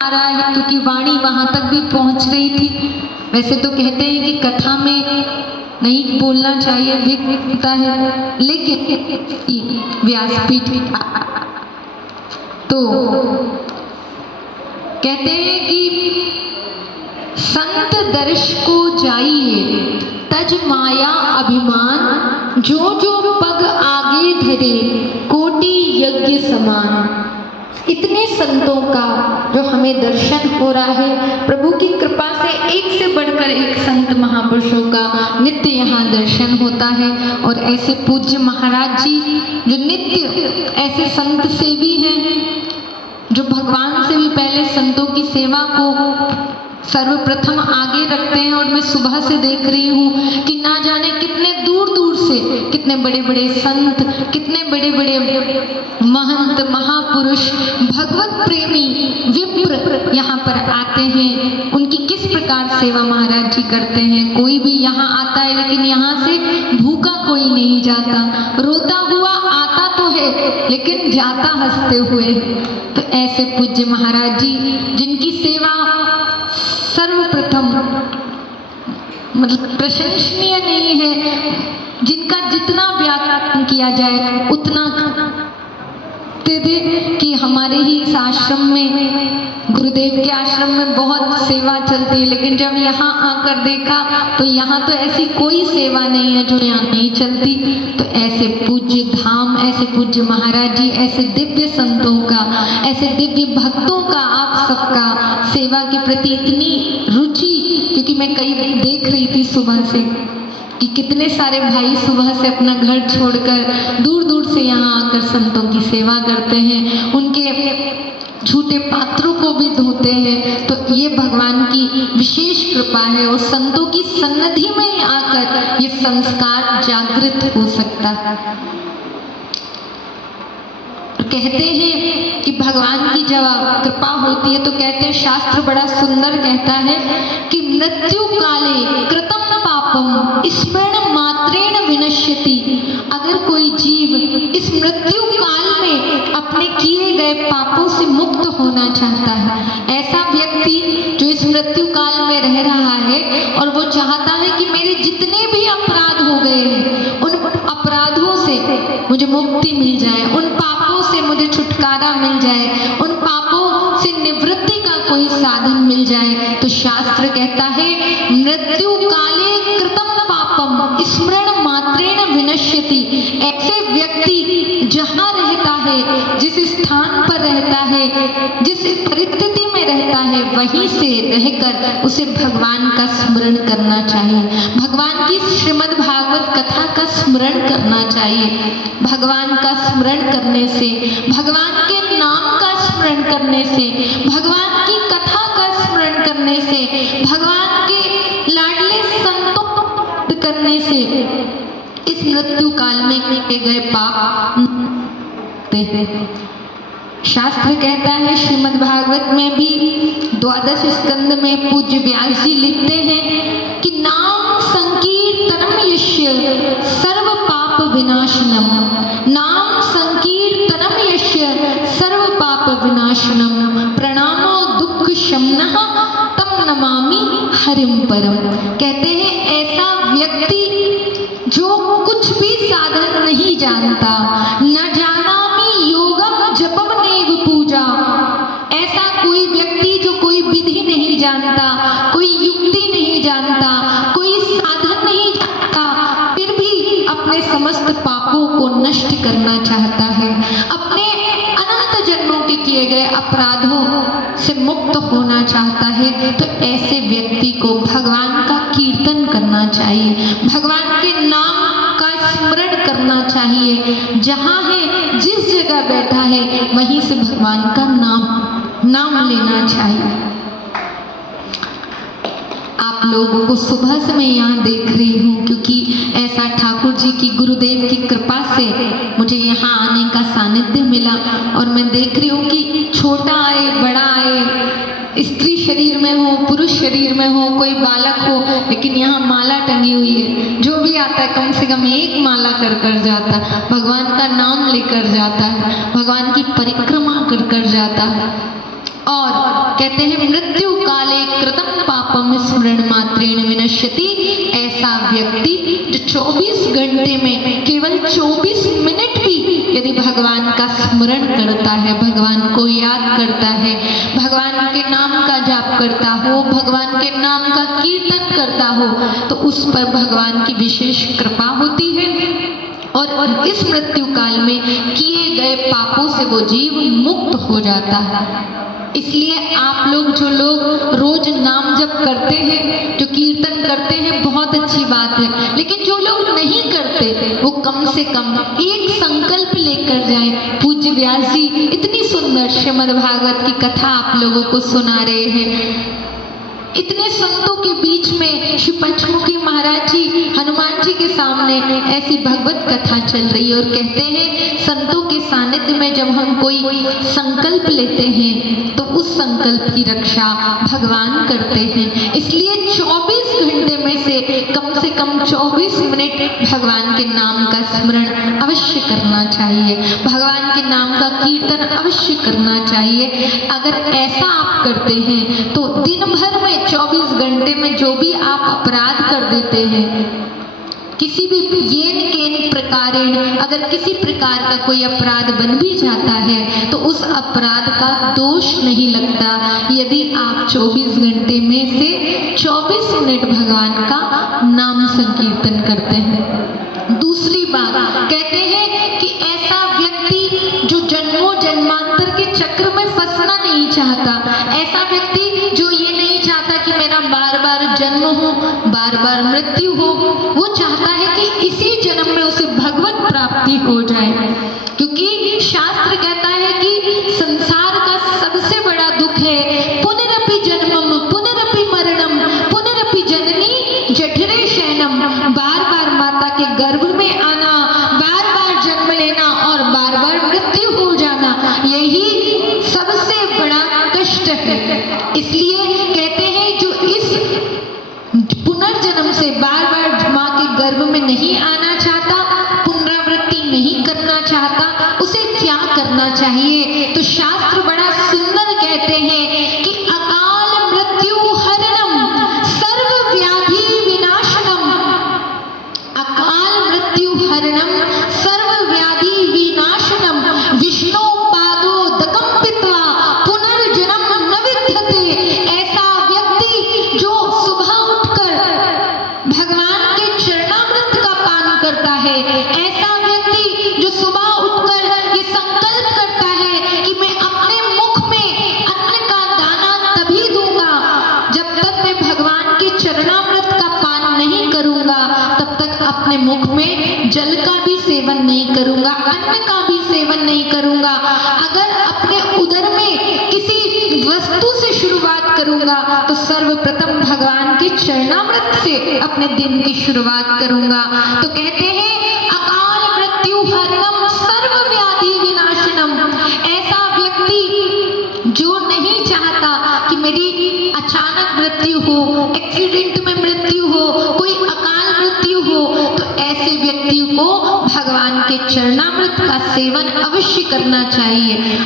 आ रहा है क्योंकि वाणी वहां तक भी पहुंच रही थी। वैसे तो कहते हैं कि कथा में नहीं बोलना चाहिए, विघ्नता है, लेकिन व्यासपीठ तो कहते हैं कि संत दर्श को जाइए तज माया अभिमान, जो जो पग आगे धरे कोटि यज्ञ समान। इतने संतों का जो हमें दर्शन हो रहा है, प्रभु की कृपा से एक से बढ़कर एक संत महापुरुषों का नित्य यहाँ दर्शन होता है। और ऐसे पूज्य महाराज जी जो नित्य ऐसे संत सेवी हैं, जो भगवान से भी पहले संतों की सेवा को सर्वप्रथम आगे रखते हैं। और मैं सुबह से देख रही हूँ कि ना जाने कितने दूर दूर से कितने बड़े बड़े संत, कितने बड़े बड़े महंत, महापुरुष, भगवत प्रेमी विप्र यहाँ पर आते हैं। उनकी किस प्रकार सेवा महाराज जी करते हैं। कोई भी यहाँ आता है लेकिन यहाँ से भूखा कोई नहीं जाता, रोता हुआ आता तो है लेकिन जाता हंसते हुए। तो ऐसे पूज्य महाराज जी जिनकी सेवा सर्वप्रथम मतलब प्रशंसनीय नहीं है, जिनका जितना व्याख्यान किया जाए उतना थे कि हमारे ही इस आश्रम में, गुरुदेव के आश्रम में बहुत सेवा चलती है, लेकिन जब यहाँ आकर देखा तो यहाँ तो ऐसी कोई सेवा नहीं है जो यहाँ नहीं चलती। तो ऐसे पूज्य धाम, ऐसे पूज्य महाराज जी, ऐसे दिव्य संतों का, ऐसे दिव्य भक्तों का, आप सबका सेवा के प्रति इतनी रुचि, क्योंकि मैं कई देख रही थी सुबह से कि कितने सारे भाई सुबह से अपना घर छोड़कर दूर दूर से यहाँ आकर संतों की सेवा करते हैं, उनके झूठे पात्रों को भी धोते हैं। तो ये भगवान की विशेष कृपा है और संतों की सन्निधि में आकर ये संस्कार जागृत हो सकता है। कहते हैं कि भगवान की जब कृपा होती है तो कहते हैं, शास्त्र बड़ा सुंदर कहता है कि मृत्यु काले कृतम पापम स्मरण मात्रेण विनश्यति। अगर कोई जीव इस मृत्यु काल में अपने किए गए पापों से मुक्त होना चाहता है, ऐसा व्यक्ति जो इस मृत्यु काल में रह रहा है और वो चाहता है कि मेरे जितने भी अपराध हो गए हैं उन अपराधों से मुझे मुक्ति मिल जाए, उन पापों से मुझे छुटकारा मिल जाए, उन पापों से निवृत्ति का कोई साधन मिल जाए, तो शास्त्र कहता है मृत्यु काले कृतम पापम स्मरण मात्रेण विनश्यति। ऐसे व्यक्ति जहाँ रहता है, जिस स्थान पर रहता है, जिस परिस्थिति में रहता है, वहीं से रहकर उसे भगवान का स्मरण करना चाहिए, भगवान की श्रीमद् भागवत कथा का स्मरण करना चाहिए। भगवान का स्मरण करने से, भगवान के नाम का स्मरण करने से, भगवान की कथा का स्मरण करने से, भगवान के लाडले संतों करने से इस मृत्यु काल में किए गए पाप शास्त्र कहता है। श्रीमद् भागवत में भी 12 स्कंद में पूज्य व्यास जी लिखते हैं कि नाम संकीर्तनम यस्य सर्व पाप विनाशनम, नाम संकीर्तनम यस्य सर्व पाप विनाशनम, प्रणामो दुख शमनः तम नमामि हरिम परम। कहते हैं ऐसा व्यक्ति जो कुछ भी साधन नहीं जानता, न जानामि योगम जपम नेव पूजा, ऐसा कोई व्यक्ति जो कोई विधि नहीं जानता, कोई युक्ति नहीं जानता, कोई साधन नहीं जानता, फिर भी अपने समस्त पापों को नष्ट करना चाहता है, अपने अनंत जन्मों के किए गए अपराधों से मुक्त होना चाहता है, तो ऐसे व्यक्ति को भगवान का कीर्तन करना चाहिए, भगवान के नाम का स्मरण करना चाहिए। जहाँ है, जिस जगह बैठा है, वहीं से भगवान का नाम लेना चाहिए। आप लोगों को सुबह से मैं यहाँ देख रही हूँ, क्योंकि ऐसा ठाकुर जी की, गुरुदेव की कृपा से मुझे यहाँ आने का सानिध्य मिला। और मैं देख रही हूँ कि छोटा आए, बड़ा आए, स्त्री शरीर में हो, पुरुष शरीर में हो, कोई बालक हो, लेकिन यहाँ माला टंगी हुई है। जो भी आता है कम से कम एक माला कर कर जाता है, भगवान का नाम लेकर जाता है, भगवान की परिक्रमा कर कर जाता है। और कहते हैं मृत्यु काले कृतम पापम स्मरण मात्रेण विनश्यति। ऐसा व्यक्ति जो 24 घंटे में केवल 24 मिनट भी यदि भगवान का स्मरण करता है, भगवान को याद करता है, भगवान के नाम का जाप करता हो, भगवान के नाम का कीर्तन करता हो, तो उस पर भगवान की विशेष कृपा होती है और इस मृत्यु काल में किए गए पापों से वो जीव मुक्त हो जाता है। इसलिए आप लोग जो लोग रोज नाम जप करते हैं, जो कीर्तन करते हैं, बहुत अच्छी बात है, लेकिन जो लोग नहीं करते वो कम से कम एक संकल्प लेकर जाएं। पूज्य व्यास जी इतनी सुंदर श्रीमद् भागवत की कथा आप लोगों को सुना रहे हैं। इतने संतों के बीच में श्री पंचमुखी महाराज जी हनुमान जी के सामने ऐसी भगवत कथा चल रही है और कहते हैं संतों के सानिध्य में जब हम कोई संकल्प लेते हैं तो उस संकल्प की रक्षा भगवान करते हैं। इसलिए 24 घंटे में से कम 24 मिनट भगवान के नाम का स्मरण अवश्य करना चाहिए, भगवान के नाम का कीर्तन अवश्य करना चाहिए। अगर ऐसा आप करते हैं तो दिन भर में 24 घंटे में जो भी आप अपराध कर देते हैं, किसी भी येन केन प्रकारेण अगर किसी प्रकार का कोई अपराध बन भी जाता है तो उस अपराध का दोष नहीं लगता यदि आप 24 घंटे में से 24 मिनट भगवान का नाम संकीर्तन करते हैं। दूसरी बात कहते हैं कि ऐसा व्यक्ति जो जन्मों जन्मांतर के चक्र में फंसना नहीं चाहता, ऐसा व्यक्ति जो ये नहीं चाहता कि मेरा बार बार जन्म हो, बार बार मृत्यु हो, वो चाहता है कि इसी जन्म में उसे भगवत प्राप्ति हो जाए। क्योंकि शास्त्र कहता है कि संसार का सबसे बड़ा दुख है पुनरपि जन्मम पुनरपि मरणम पुनरपि जननी जठरे शयनम। बार बार माता के गर्भ में आना, बार बार जन्म लेना और बार बार मृत्यु हो जाना, यही सबसे बड़ा कष्ट है। इसलिए कहते हैं जो इस पुनर्जन्म से बार बार माँ के गर्भ में नहीं आना चाहता, पुनरावृत्ति नहीं करना चाहता, उसे क्या करना चाहिए? तो शास्त्र बड़ा सुंदर कहते हैं कि अकाल मृत्यु हरणम सर्व व्याधि विनाशनम। अकाल मृत्यु हरणम सर्व व्याधि विनाशनम विष्णु पादो दकंपित्वा पुनर्जन्म न विद्यते। ऐसा व्यक्ति जो सुबह उठकर भगवान के चरणामृत का पान करता है, ऐसा व्यक्ति जो सुबह उठकर ये संकल्प करता है कि मैं अपने मुख में अन्न का दाना तभी दूंगा जब तक मैं भगवान के चरणामृत का पान नहीं करूंगा, तब तक अपने मुख में जल का भी सेवन नहीं करूंगा, अन्न का भी सेवन नहीं करूंगा। अगर अपने उदर में किसी वस्तु से शुरुआत करूंगा तो सर्वप्रथम भगवान के चरणामृत से अपने दिन की शुरुआत करूंगा। तो कहते हैं अकाल मृत्यु हरणम सर्व व्याधि विनाशनम। ऐसा व्यक्ति जो नहीं चाहता कि मेरी अचानक मृत्यु हो, एक्सीडेंट में मृत्यु हो, कोई अकाल मृत्यु हो, तो ऐसे व्यक्ति को भगवान के चरणामृत का सेवन अवश्य करना चाहिए।